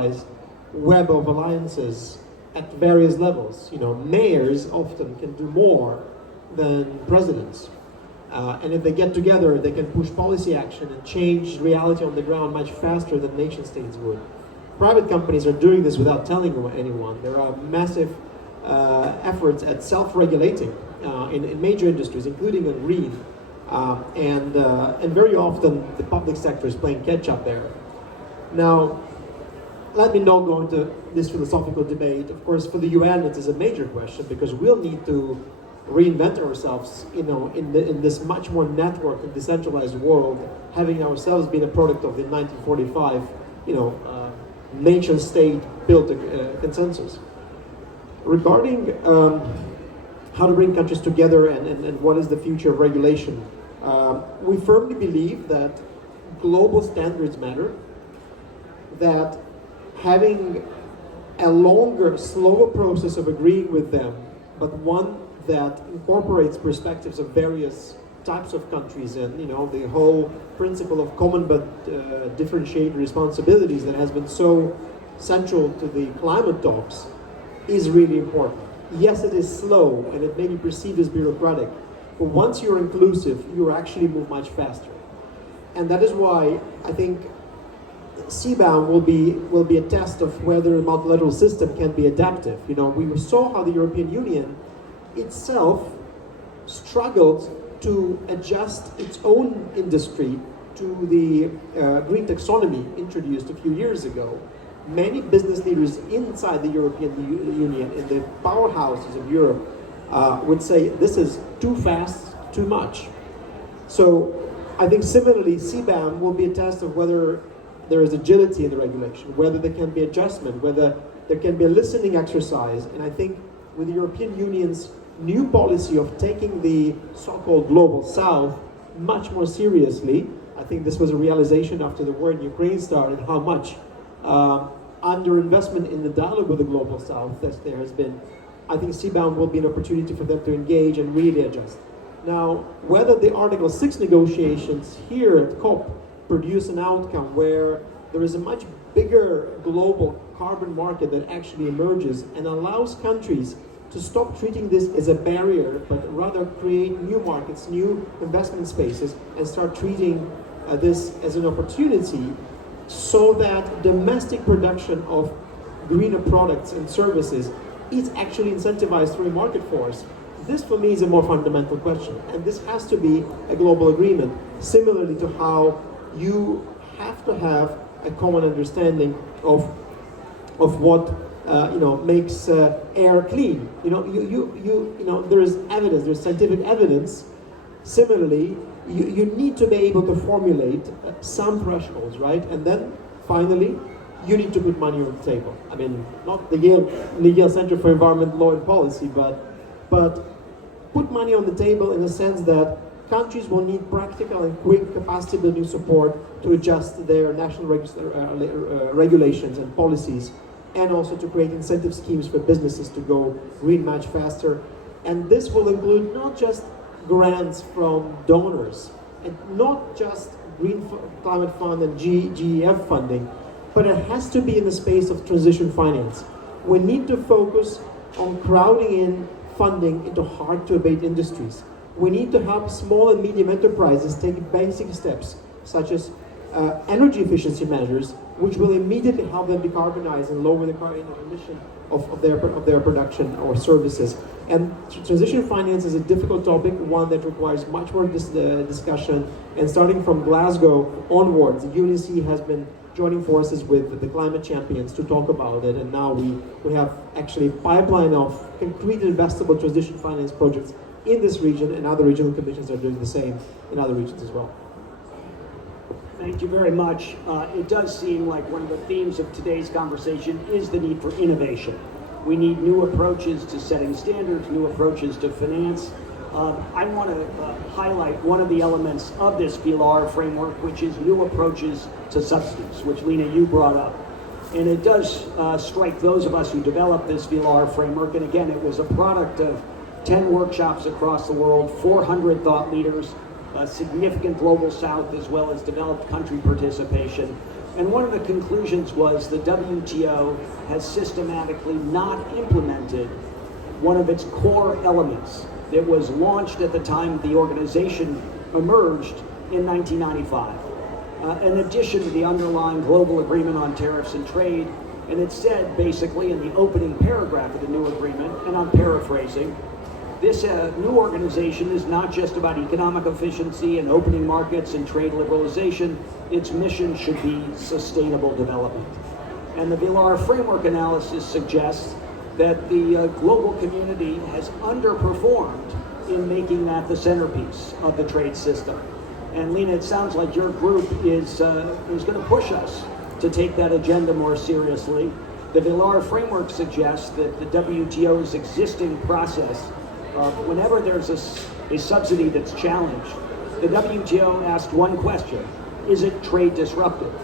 decentralized web of alliances at various levels. Mayors often can do more than presidents. And if they get together, they can push policy action and change reality on the ground much faster than nation states would. Private companies are doing this without telling anyone. There are massive efforts at self-regulating in major industries, including in green. And very often the public sector is playing catch-up there. Now, let me not go into this philosophical debate. Of course, for the UN, it is a major question because we'll need to reinvent ourselves, in this much more networked and decentralized world, having ourselves been a product of the 1945, nation-state built consensus. Regarding how to bring countries together and what is the future of regulation, we firmly believe that global standards matter, that having a longer, slower process of agreeing with them, but one that incorporates perspectives of various types of countries and the whole principle of common but differentiated responsibilities that has been so central to the climate talks is really important. Yes, it is slow and it may be perceived as bureaucratic, but once you're inclusive, you actually move much faster. And that is why I think CBAM will be a test of whether a multilateral system can be adaptive. We saw how the European Union itself struggled to adjust its own industry to the green taxonomy introduced a few years ago. Many business leaders inside the European Union, in the powerhouses of Europe, would say this is too fast, too much. So I think similarly, CBAM will be a test of whether there is agility in the regulation, whether there can be adjustment, whether there can be a listening exercise. And I think with the European Union's new policy of taking the so-called global south much more seriously, I think this was a realization after the war in Ukraine started, how much underinvestment in the dialogue with the global south that there has been. I think CBAM will be an opportunity for them to engage and really adjust. Now, whether the Article 6 negotiations here at COP produce an outcome where there is a much bigger global carbon market that actually emerges and allows countries to stop treating this as a barrier, but rather create new markets, new investment spaces, and start treating this as an opportunity so that domestic production of greener products and services is actually incentivized through a market force. This, for me, is a more fundamental question, and this has to be a global agreement, similarly to how you have to have a common understanding of what makes air clean. There is evidence, there's scientific evidence. Similarly, you need to be able to formulate some thresholds, right? And then finally, you need to put money on the table. I mean, not the Yale Center for Environment Law and Policy, but put money on the table in the sense that countries will need practical and quick capacity building support to adjust their national regulations and policies, and also to create incentive schemes for businesses to go green much faster. And this will include not just grants from donors, and not just Green Climate Fund and GEF funding, but it has to be in the space of transition finance. We need to focus on crowding in funding into hard-to-abate industries. We need to help small and medium enterprises take basic steps, such as energy efficiency measures, which will immediately help them decarbonize and lower the carbon emission of their production or services. And transition finance is a difficult topic, one that requires much more discussion. And starting from Glasgow onwards, UNECE has been joining forces with the climate champions to talk about it. And now we have actually a pipeline of concrete investable transition finance projects in this region, and other regional commissions are doing the same in other regions as well. Thank you very much. It does seem like one of the themes of today's conversation is the need for innovation. We need new approaches to setting standards, new approaches to finance. I want to highlight one of the elements of this VLAR framework, which is new approaches to subsidies, which Lina, you brought up. And it does strike those of us who developed this VLAR framework, and again, it was a product of 10 workshops across the world, 400 thought leaders, significant global south as well as developed country participation. And one of the conclusions was the WTO has systematically not implemented one of its core elements that was launched at the time the organization emerged in 1995. In addition to the underlying global agreement on tariffs and trade, and it said basically in the opening paragraph of the new agreement, and I'm paraphrasing, this new organization is not just about economic efficiency and opening markets and trade liberalization. Its mission should be sustainable development. And the Villar framework analysis suggests that the global community has underperformed in making that the centerpiece of the trade system. And Lina, it sounds like your group is going to push us to take that agenda more seriously. The Villar framework suggests that the WTO's existing process, whenever there's a subsidy that's challenged, the WTO asks one question: is it trade disruptive?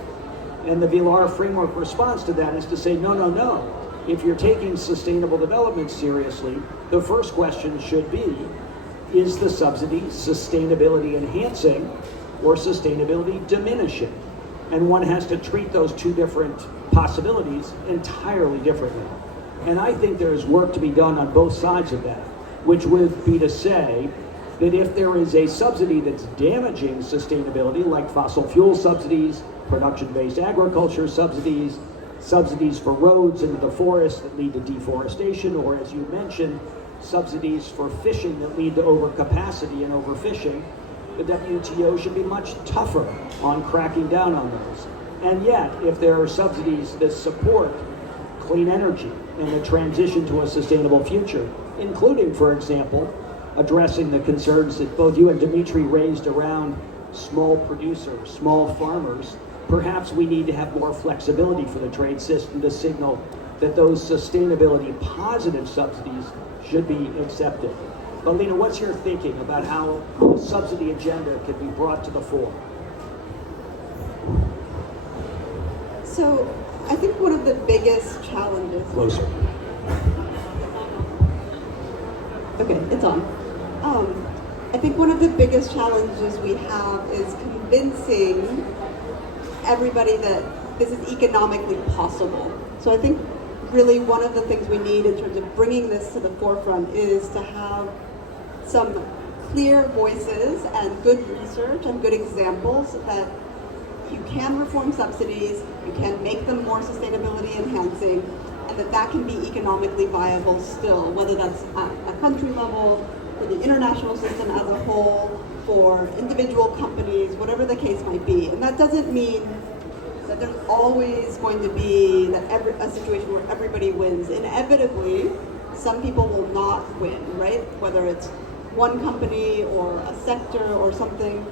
And the Villar framework response to that is to say, no, no, no. If you're taking sustainable development seriously, the first question should be, is the subsidy sustainability enhancing or sustainability diminishing? And one has to treat those two different possibilities entirely differently. And I think there's work to be done on both sides of that, which would be to say that if there is a subsidy that's damaging sustainability, like fossil fuel subsidies, production-based agriculture subsidies, subsidies for roads into the forest that lead to deforestation, or as you mentioned, subsidies for fishing that lead to overcapacity and overfishing, the WTO should be much tougher on cracking down on those. And yet, if there are subsidies that support clean energy and the transition to a sustainable future, including, for example, addressing the concerns that both you and Dmitry raised around small producers, small farmers, perhaps we need to have more flexibility for the trade system to signal that those sustainability positive subsidies should be accepted. But Lina, what's your thinking about how the subsidy agenda can be brought to the fore? So I think one of the biggest challenges... Closer. Okay, it's on. I think one of the biggest challenges we have is convincing everybody that this is economically possible. So I think really one of the things we need in terms of bringing this to the forefront is to have some clear voices and good research and good examples that you can reform subsidies, you can make them more sustainability enhancing, and that can be economically viable still, whether that's at a country level, for the international system as a whole, for individual companies, whatever the case might be. And that doesn't mean that there's always going to be a situation where everybody wins. Inevitably, some people will not win, right? Whether it's one company or a sector or something.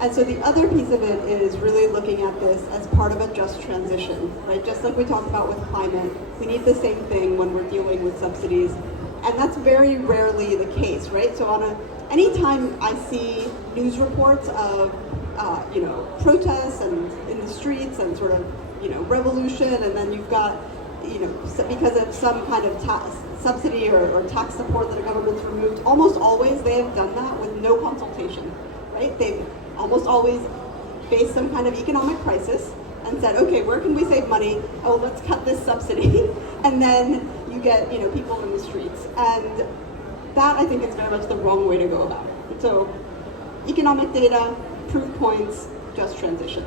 And so the other piece of it is really looking at this as part of a just transition, right? Just like we talked about with climate, we need the same thing when we're dealing with subsidies. And that's very rarely the case, right? So anytime I see news reports of protests and in the streets and sort of, revolution, and then you've got, because of some kind of subsidy or tax support that a government's removed, almost always they have done that with no consultation, right? They've almost always faced some kind of economic crisis and said, okay, where can we save money? Oh, let's cut this subsidy. And then you get, people in the streets. And that, I think, is very much the wrong way to go about it. So economic data, proof points, just transition.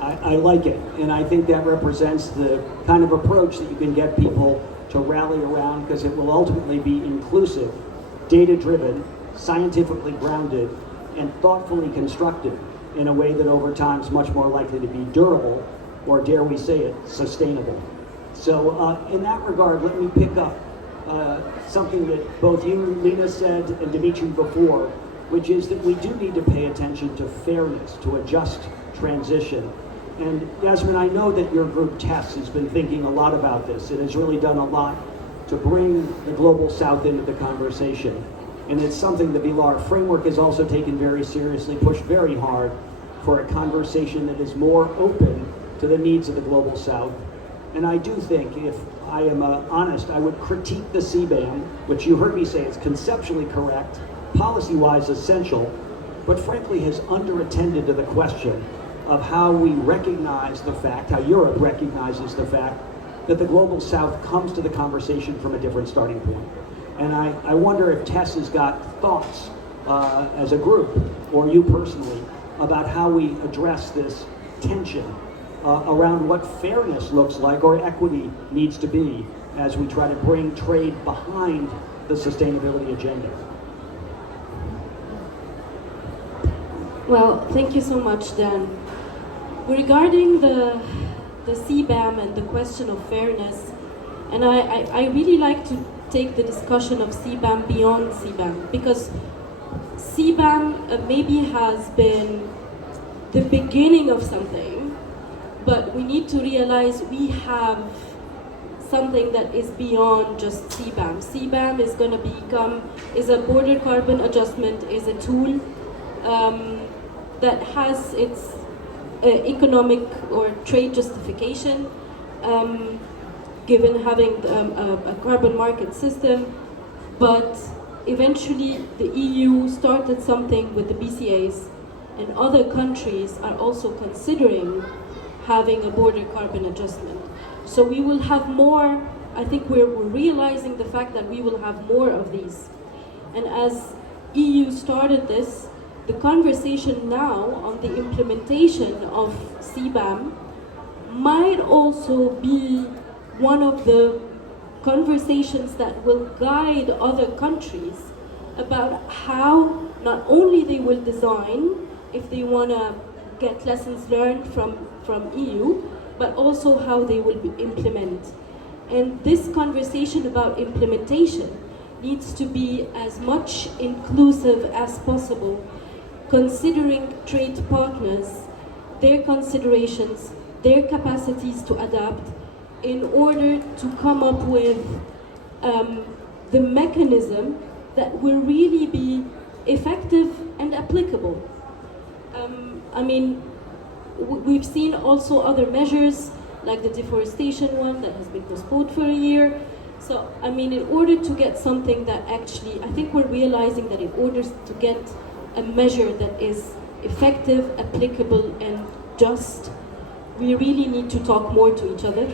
I like it, and I think that represents the kind of approach that you can get people to rally around, because it will ultimately be inclusive, data-driven, scientifically grounded, and thoughtfully constructed in a way that over time is much more likely to be durable, or dare we say it, sustainable. So in that regard, let me pick up something that both you, Lina, said, and Dmitry before, which is that we do need to pay attention to fairness, to a just transition. And Yasmin, I know that your group TESS has been thinking a lot about this. It has really done a lot to bring the Global South into the conversation. And it's something the Villar framework has also taken very seriously, pushed very hard for a conversation that is more open to the needs of the Global South. And I do think, if I am honest, I would critique the CBAM, which you heard me say is conceptually correct, policy-wise essential, but frankly has underattended to the question of how we recognize the fact, how Europe recognizes the fact that the Global South comes to the conversation from a different starting point. And I wonder if TESS has got thoughts as a group, or you personally, about how we address this tension around what fairness looks like or equity needs to be as we try to bring trade behind the sustainability agenda. Well, thank you so much, Dan. Regarding the CBAM and the question of fairness, and I really like to take the discussion of CBAM beyond CBAM, because CBAM maybe has been the beginning of something, but we need to realize we have something that is beyond just CBAM. CBAM is going to is a border carbon adjustment, is a tool that has its economic or trade justification, given having a carbon market system, but eventually the EU started something with the BCAs, and other countries are also considering having a border carbon adjustment. So we will have more. I think we're realizing the fact that we will have more of these. And as EU started this, the conversation now on the implementation of CBAM might also be one of the conversations that will guide other countries about how not only they will design if they want to get lessons learned from EU, but also how they will implement. And this conversation about implementation needs to be as much inclusive as possible, considering trade partners, their considerations, their capacities to adapt, in order to come up with the mechanism that will really be effective and applicable. I mean, we've seen also other measures, like the deforestation one that has been postponed for a year. So, I mean, in order to get something that actually, I think we're realizing that in order to get a measure that is effective, applicable, and just, we really need to talk more to each other.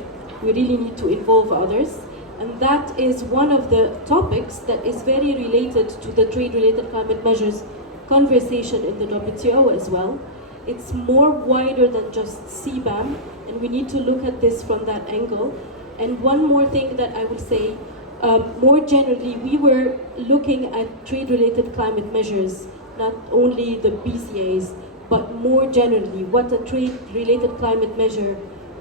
We really need to involve others. And that is one of the topics that is very related to the trade-related climate measures conversation in the WTO as well. It's more wider than just CBAM, and we need to look at this from that angle. And one more thing that I would say, more generally, we were looking at trade-related climate measures, not only the BCAs, but more generally, what a trade-related climate measure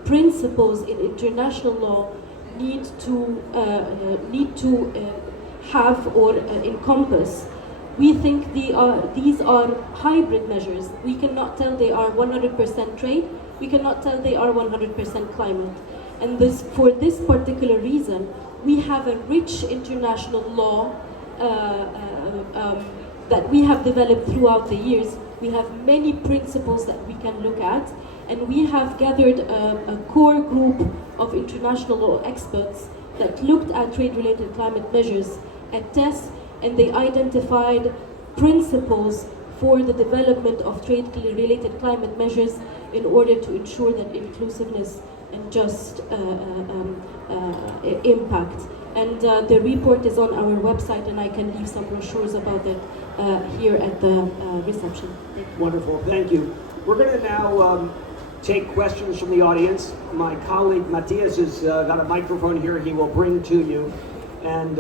principles in international law need to have or encompass. We think these are hybrid measures. We cannot tell they are 100% trade. We cannot tell they are 100% climate. And for this particular reason, we have a rich international law that we have developed throughout the years. We have many principles that we can look at, and we have gathered a core group of international law experts that looked at trade-related climate measures at TESS, and they identified principles for the development of trade-related climate measures in order to ensure that inclusiveness and just impact. And the report is on our website, and I can leave some brochures about that here at the reception. Wonderful, thank you. We're going to now take questions from the audience. My colleague Matthias has got a microphone here he will bring to you. And